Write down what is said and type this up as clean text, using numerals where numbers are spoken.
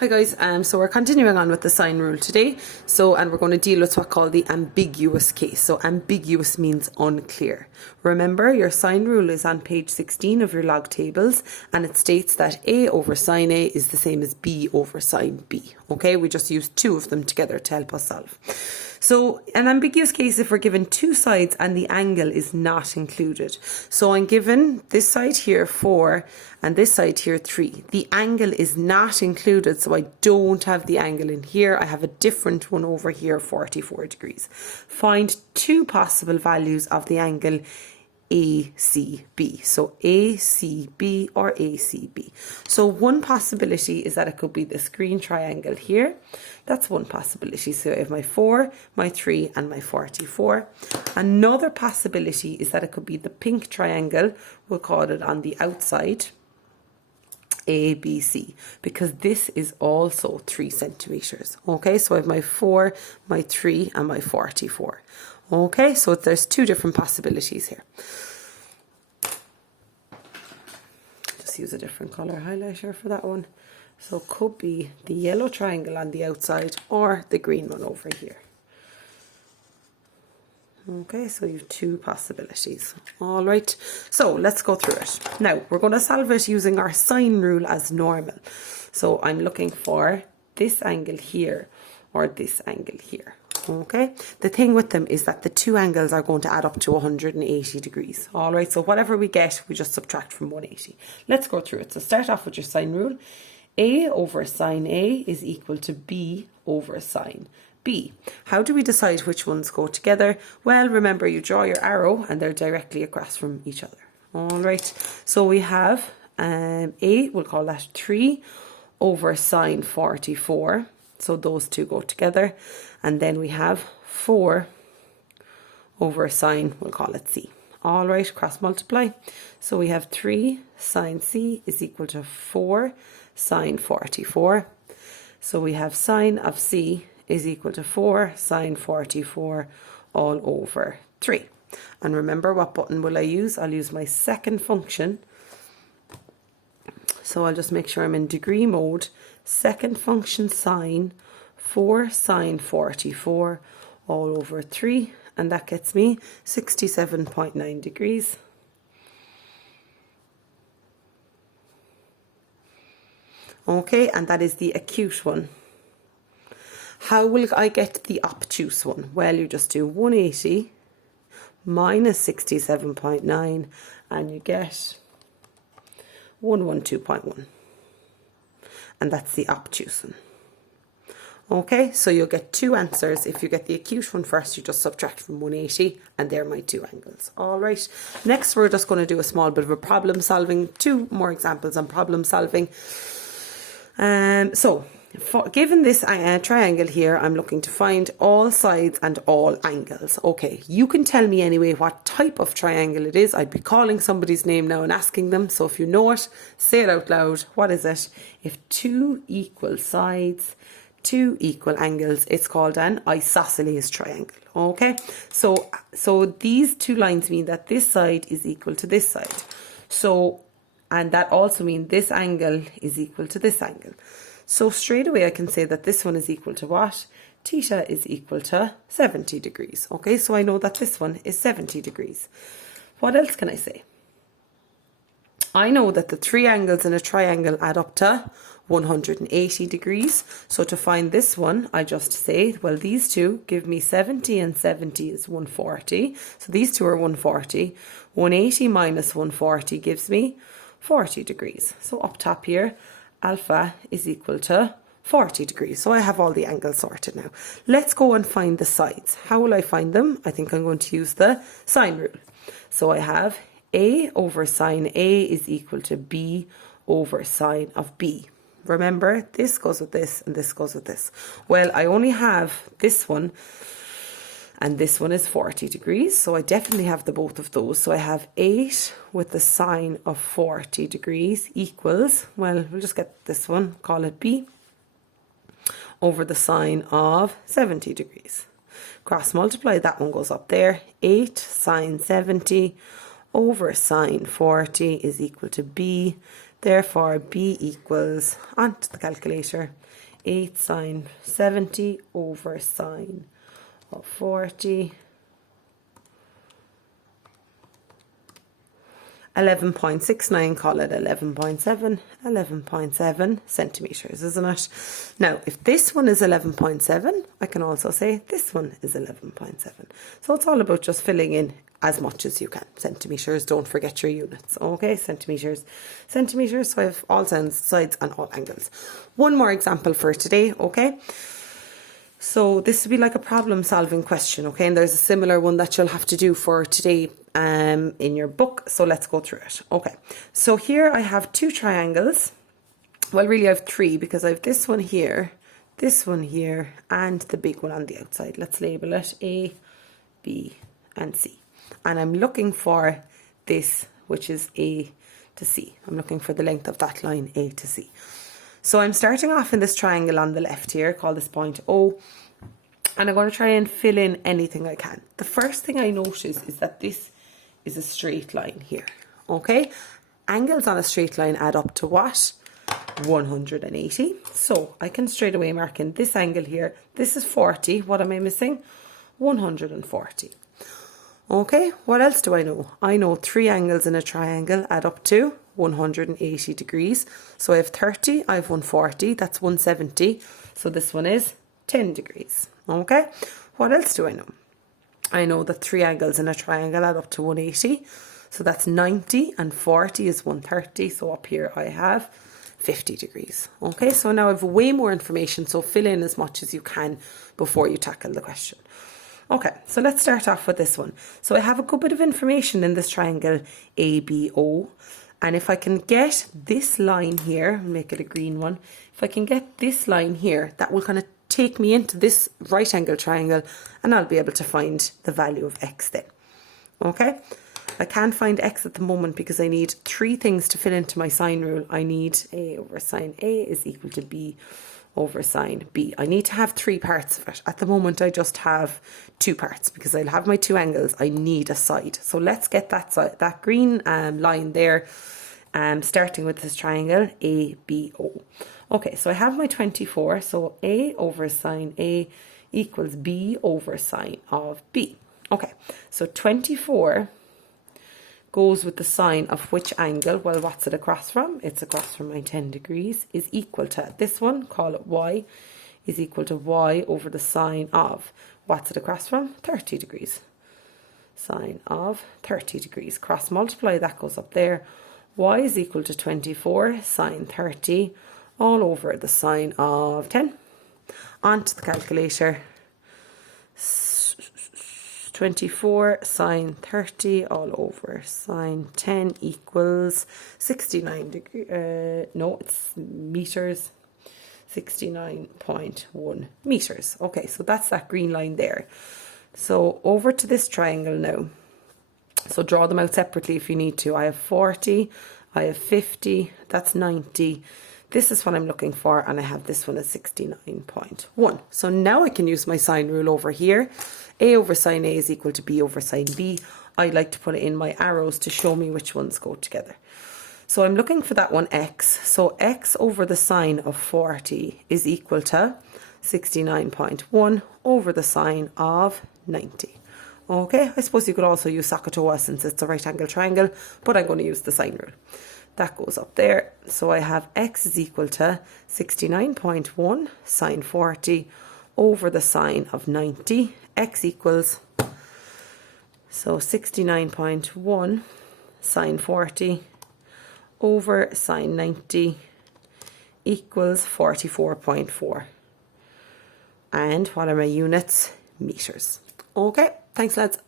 Hi guys, so we're continuing on with the sine rule today. And we're going to deal with what's called the ambiguous case. So ambiguous means unclear. Remember, your sine rule is on page 16 of your log tables, and it states that A over sine A is the same as B over sine B. Okay, we just use two of them together to help us solve. So an ambiguous case if we're given two sides and the angle is not included. So I'm given this side here 4 and this side here 3. The angle is not included, so I don't have the angle in here. I have a different one over here, 44 degrees. Find two possible values of the angle ACB. So ACB or ACB. So one possibility is that it could be this green triangle here. That's one possibility. So I have my 4, my 3 and my 44. Another possibility is that it could be the pink triangle. We'll call it on the outside, ABC, because this is also 3 centimeters. Okay, so I have my 4, my 3 and my 44. Okay, so there's two different possibilities here. Just use a different color highlighter for that one. So it could be the yellow triangle on the outside or the green one over here. Okay, so you have two possibilities. All right, so let's go through it. Now, we're going to solve it using our sine rule as normal. So I'm looking for this angle here or this angle here. Okay, the thing with them is that the two angles are going to add up to 180 degrees. All right, so whatever we get, we just subtract from 180. Let's go through it. So start off with your sine rule. A over sine A is equal to B over sine B. How do we decide which ones go together? Well, remember, you draw your arrow and they're directly across from each other. All right, so we have A, we'll call that 3 over sine 44. So those two go together. And then we have 4 over sine, we'll call it C. All right, cross multiply. So we have 3 sine C is equal to 4 sine 44. So we have sine of C is equal to 4 sine 44 all over 3. And remember, what button will I use? I'll use my second function. So I'll just make sure I'm in degree mode. Second function sine 4 sine 44 all over 3, and that gets me 67.9 degrees. Okay, and that is the acute one. How will I get the obtuse one? Well, you just do 180 minus 67.9 and you get 112.1. And that's the obtuse one. Okay, so you'll get two answers. If you get the acute one first, you just subtract from 180, and they're my two angles. All right, next we're just going to do a small bit of a problem solving, two more examples on problem solving. Given this triangle here, I'm looking to find all sides and all angles. Okay, you can tell me anyway what type of triangle it is. I'd be calling somebody's name now and asking them. So if you know it, say it out loud. What is it? If two equal sides, two equal angles, it's called an isosceles triangle. Okay, so these two lines mean that this side is equal to this side. So, and that also means this angle is equal to this angle. So straight away I can say that this one is equal to what? Theta is equal to 70 degrees. Okay, so I know that this one is 70 degrees. What else can I say? I know that the three angles in a triangle add up to 180 degrees. So to find this one, I just say, well, these two give me 70 and 70 is 140. So these two are 140. 180 minus 140 gives me 40 degrees. So up top here, alpha is equal to 40 degrees. So I have all the angles sorted now. Let's go and find the sides. How will I find them? I think I'm going to use the sine rule. So I have A over sine A is equal to B over sine of B. Remember, this goes with this and this goes with this. Well, I only have this one and this one is 40 degrees. So I definitely have the both of those. So I have 8 with the sine of 40 degrees equals, well, we'll just get this one, call it B, over the sine of 70 degrees. Cross multiply, that one goes up there. 8 sine 70 over sine 40 is equal to B Therefore, B equals, onto the calculator, 8 sine 70 over sine of 40, 11.69, call it 11.7 centimetres, isn't it? Now, if this one is 11.7, I can also say this one is 11.7. So it's all about just filling in as much as you can. Centimetres, don't forget your units. Okay, centimetres, so I have all sides and all angles. One more example for today, okay? So this would be like a problem solving question, okay? And there's a similar one that you'll have to do for today in your book. So let's go through it. Okay, so here I have two triangles. Well, really I have three, because I have this one here, and the big one on the outside. Let's label it A, B, and C. And I'm looking for this, which is A to C. I'm looking for the length of that line, A to C. So I'm starting off in this triangle on the left here, call this point O, and I'm going to try and fill in anything I can. The first thing I notice is that this is a straight line here, okay? Angles on a straight line add up to what? 180. So I can straight away mark in this angle here. This is 40. What am I missing? 140. Okay, what else do I know? I know three angles in a triangle add up to 180 degrees. So I have 30, I have 140, that's 170. So this one is 10 degrees. Okay, what else do I know? I know that three angles in a triangle add up to 180. So that's 90, and 40 is 130. So up here I have 50 degrees. Okay, so now I have way more information. So fill in as much as you can before you tackle the question. Okay, so let's start off with this one. So I have a good bit of information in this triangle ABO. And if I can get this line here, make it a green one. If I can get this line here, that will kind of take me into this right angle triangle, and I'll be able to find the value of x then. Okay, I can't find x at the moment because I need three things to fit into my sine rule. I need A over sine A is equal to B over sine B. I need to have three parts of it. At the moment I just have two parts because I'll have my two angles. I need a side. So let's get that side, that green line there, starting with this triangle ABO. Okay, so I have my 24. So A over sine A equals B over sine of B. Okay, so 24 goes with the sine of which angle? Well, what's it across from? It's across from my 10 degrees, is equal to this one, call it y, is equal to y over the sine of, what's it across from? 30 degrees. Sine of 30 degrees. Cross multiply, that goes up there. Y is equal to 24 sine 30 all over the sine of 10. Onto the calculator. 24 sine 30 all over sine 10 equals 69 degrees, no, it's meters, 69.1 meters. Okay, so that's that green line there. So over to this triangle now. So draw them out separately if you need to. I have 40, I have 50, that's 90. This is what I'm looking for, and I have this one at 69.1. So now I can use my sine rule over here. A over sine A is equal to B over sine B. I like to put it in my arrows to show me which ones go together. So I'm looking for that one x. So x over the sine of 40 is equal to 69.1 over the sine of 90. Okay, I suppose you could also use SOHCAHTOA since it's a right angle triangle, but I'm going to use the sine rule. That goes up there. So I have x is equal to 69.1 sine 40 over the sine of 90. X equals, so 69.1 sine 40 over sine 90 equals 44.4. And what are my units? Meters. Okay, thanks lads.